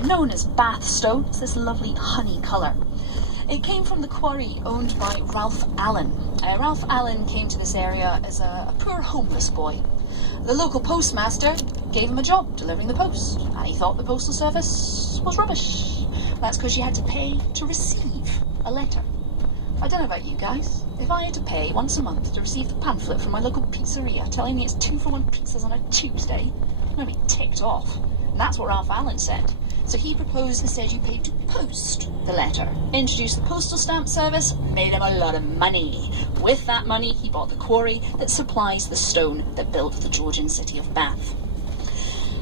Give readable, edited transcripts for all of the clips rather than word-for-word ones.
known as Bath stone. It's this lovely honey colour. It came from the quarry owned by Ralph Allen. Ralph Allen came to this area as a poor homeless boy. The local postmaster gave him a job delivering the post, and he thought the postal service was rubbish. That's because you had to pay to receive a letter. I don't know about you guys. If I had to pay once a month to receive the pamphlet from my local pizzeria telling me it's 2-for-1 pizzas on a Tuesday, I'd be ticked off. And that's what Ralph Allen said. So he proposed instead you paid to post the letter. Introduced the postal stamp service, made him a lot of money. With that money, he bought the quarry that supplies the stone that built the Georgian city of Bath.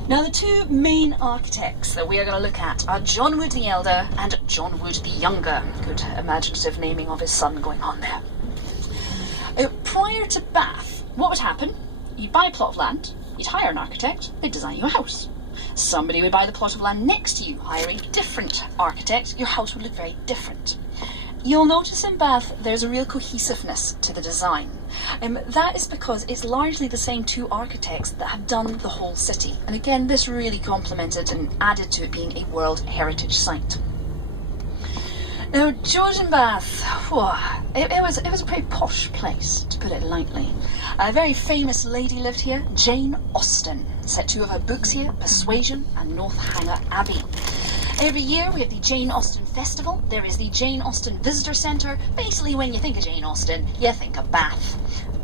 Now the two main architects that we are going to look at are John Wood the Elder and John Wood the Younger. Good imaginative naming of his son going on there. Prior to Bath, what would happen? You'd buy a plot of land, you'd hire an architect, they'd design you a house. Somebody would buy the plot of land next to you, hire a different architect, your house would look very different. You'll notice in Bath there's a real cohesiveness to the design. That is because it's largely the same two architects that have done the whole city. And again, this really complemented and added to it being a World Heritage Site. Now, Georgian Bath, it was a pretty posh place, to put it lightly. A very famous lady lived here, Jane Austen. Set two of her books here, Persuasion and Northanger Abbey. Every year we have the Jane Austen Festival. There is the Jane Austen Visitor Centre. Basically, when you think of Jane Austen, you think of Bath.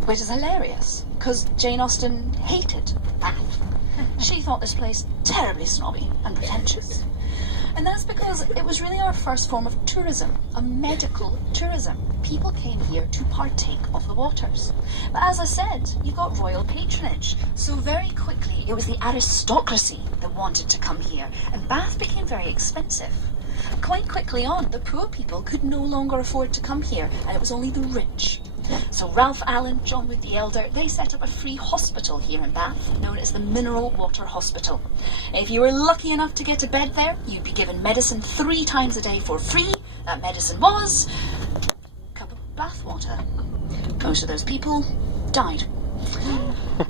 Which is hilarious, because Jane Austen hated Bath. She thought this place terribly snobby and pretentious. And that's because it was really our first form of tourism, a medical tourism. People came here to partake of the waters. But as I said, you got royal patronage. So very quickly, it was the aristocracy that wanted to come here, and Bath became very expensive. Quite quickly on, the poor people could no longer afford to come here, and it was only the rich. So Ralph Allen, John Wood the Elder, they set up a free hospital here in Bath, known as the Mineral Water Hospital. If you were lucky enough to get to bed there, you'd be given medicine 3 times a day for free. That medicine was a cup of bath water. Most of those people died.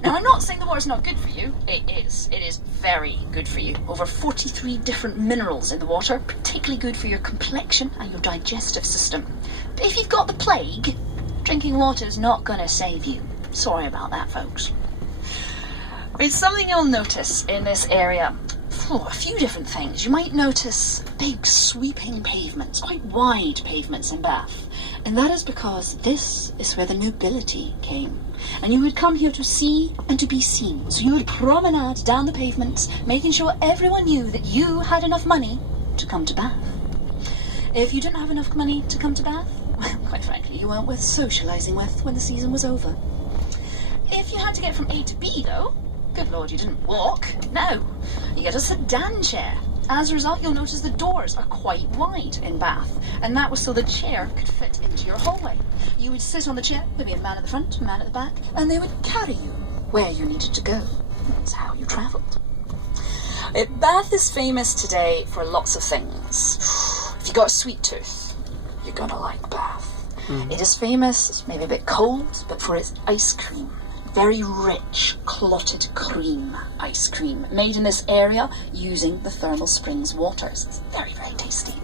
Now, I'm not saying the water's not good for you. It is. It is very good for you. Over 43 different minerals in the water, particularly good for your complexion and your digestive system. But if you've got the plague, drinking water is not going to save you. Sorry about that, folks. It's something you'll notice in this area. A few different things. You might notice big sweeping pavements, quite wide pavements in Bath. And that is because this is where the nobility came. And you would come here to see and to be seen. So you would promenade down the pavements, making sure everyone knew that you had enough money to come to Bath. If you didn't have enough money to come to Bath, well, quite frankly, you weren't worth socialising with when the season was over. If you had to get from A to B, though, good lord, you didn't walk. No, you get a sedan chair. As a result, you'll notice the doors are quite wide in Bath, and that was so the chair could fit into your hallway. You would sit on the chair, there'd be a man at the front, a man at the back, and they would carry you where you needed to go. That's how you travelled. Bath is famous today for lots of things. If you got a sweet tooth, you're gonna like Bath. It is famous, it's maybe a bit cold, but for its ice cream. Very rich, clotted cream ice cream, made in this area using the thermal springs waters. It's very, very tasty.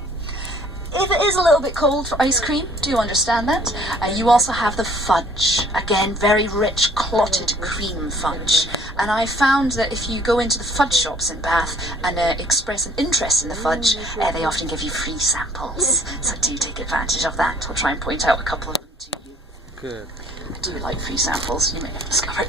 If it is a little bit cold for ice cream, do understand that. You also have the fudge. Again, very rich, clotted cream fudge. And I found that if you go into the fudge shops in Bath and express an interest in the fudge, they often give you free samples. So do take advantage of that. I'll try and point out a couple of them to you. Good. I do like free samples, you may have discovered.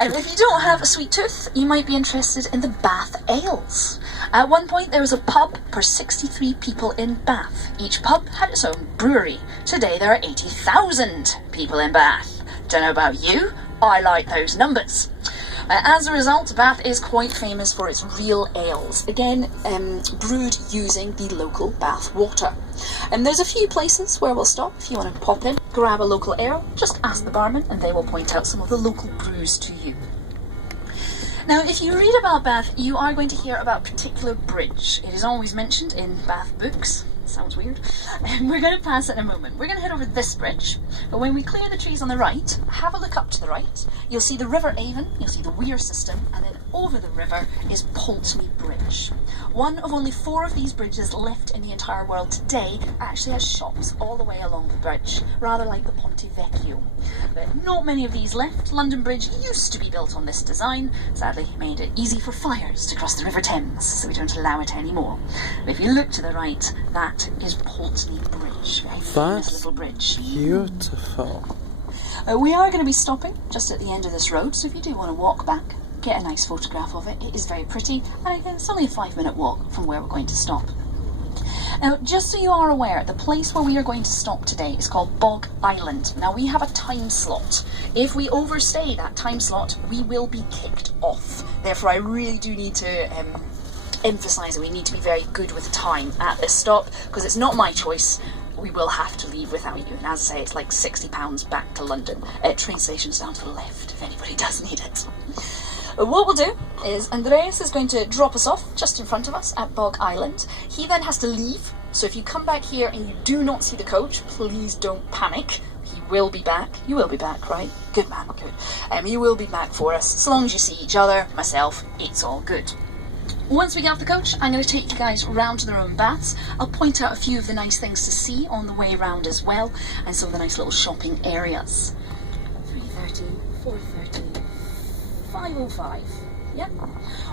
If you don't have a sweet tooth, you might be interested in the Bath ales. At one point, there was a pub per 63 people in Bath. Each pub had its own brewery. Today, there are 80,000 people in Bath. Don't know about you, I like those numbers. As a result, Bath is quite famous for its real ales. Again, brewed using the local Bath water. And there's a few places where we'll stop if you want to pop in, grab a local ale, just ask the barman and they will point out some of the local brews to you. Now, if you read about Bath, you are going to hear about a particular bridge. It is always mentioned in Bath books. Sounds weird. And we're going to pass it in a moment. We're going to head over this bridge. But when we clear the trees on the right, have a look up to the right. You'll see the River Avon, you'll see the weir system, and then over the river is Pulteney Bridge. One of only 4 of these bridges left in the entire world today actually has shops all the way along the bridge, rather like the Ponte Vecchio. But not many of these left. London Bridge used to be built on this design, sadly made it easy for fires to cross the River Thames, so we don't allow it anymore. But if you look to the right, that is Pulteney Bridge, a famous little bridge. Beautiful. We are going to be stopping just at the end of this road, so if you do want to walk back, get a nice photograph of it. It is very pretty, and again, it's only a 5-minute walk from where we're going to stop. Now, just so you are aware, the place where we are going to stop today is called Bog Island. Now, we have a time slot. If we overstay that time slot, we will be kicked off. Therefore, I really do need to emphasise that we need to be very good with time at this stop, because it's not my choice. We will have to leave without you. And as I say, it's like £60 back to London. Train station's down to the left, if anybody does need it. What we'll do is Andreas is going to drop us off just in front of us at Bog Island. He then has to leave, so if you come back here and you do not see the coach, please don't panic. He will be back. You will be back, right? Good man, good. He will be back for us. So long as you see each other, myself, it's all good. Once we get off the coach, I'm going to take you guys round to their own baths. I'll point out a few of the nice things to see on the way round as well, and some of the nice little shopping areas. 3:30, 4:30, 5:05. Yep.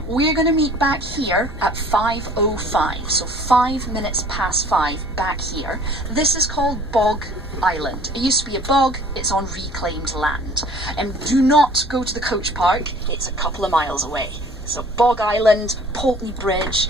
We're going to meet back here at 5:05, so 5 minutes past 5 back here. This is called Bog Island. It used to be a bog, it's on reclaimed land. And do not go to the coach park, it's a couple of miles away. So Bog Island, Pulteney Bridge,